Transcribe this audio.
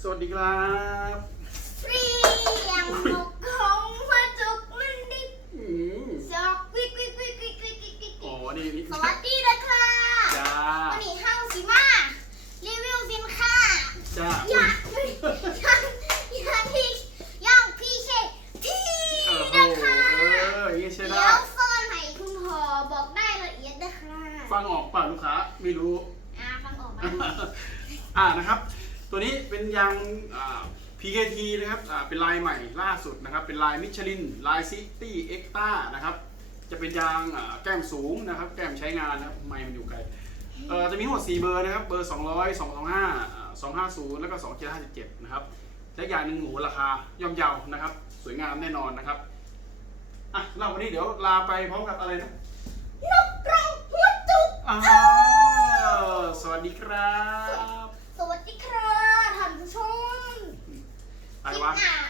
สวัสดีครับเรียงนกของมาจุกมันดิบอืมจอกวิกวิกวิกวิกวิกวิกวิกอ๋อนี่นี่สวัสดีนะคะจ้าวันนี้ห้างสีมารีวิวสินค้าจ้าอยากยังยังพี่ยังพี่เชพี่เออโหนะคะเอออย่างงี้ใช่เดี๋ได้ยวซ่อนให้คุณพ่อบอกได้ละเอียดนะคะฟังออกป่ะลูกค้าไม่รู้อ่าฟังออกไหมอ่านะครับ ตัวนี้เป็นยางอ่า PKT นะครับอ่าเป็นลายใหม่ล่าสุดนะครับ เป็นลายมิชลิน ลายซิตี้เอ็กต้านะครับ จะเป็นยางอ่าแก้มสูงนะครับ แก้มใช้งานนะครับ ไมค์มันอยู่ไกลเอ่อจะมีทั้งหมด 4 เบอร์นะครับ เบอร์ 200 225อ่า250 แล้วก็2757 นะครับและอย่างหนึ่งโหราคาย่อมเยานะครับ สวยงามแน่นอนนะครับ อะเราวันนี้เดี๋ยวลาไปพร้อมกับอะไรนะนกกรงหัวจุกอ้าวสวัสดีครับ ส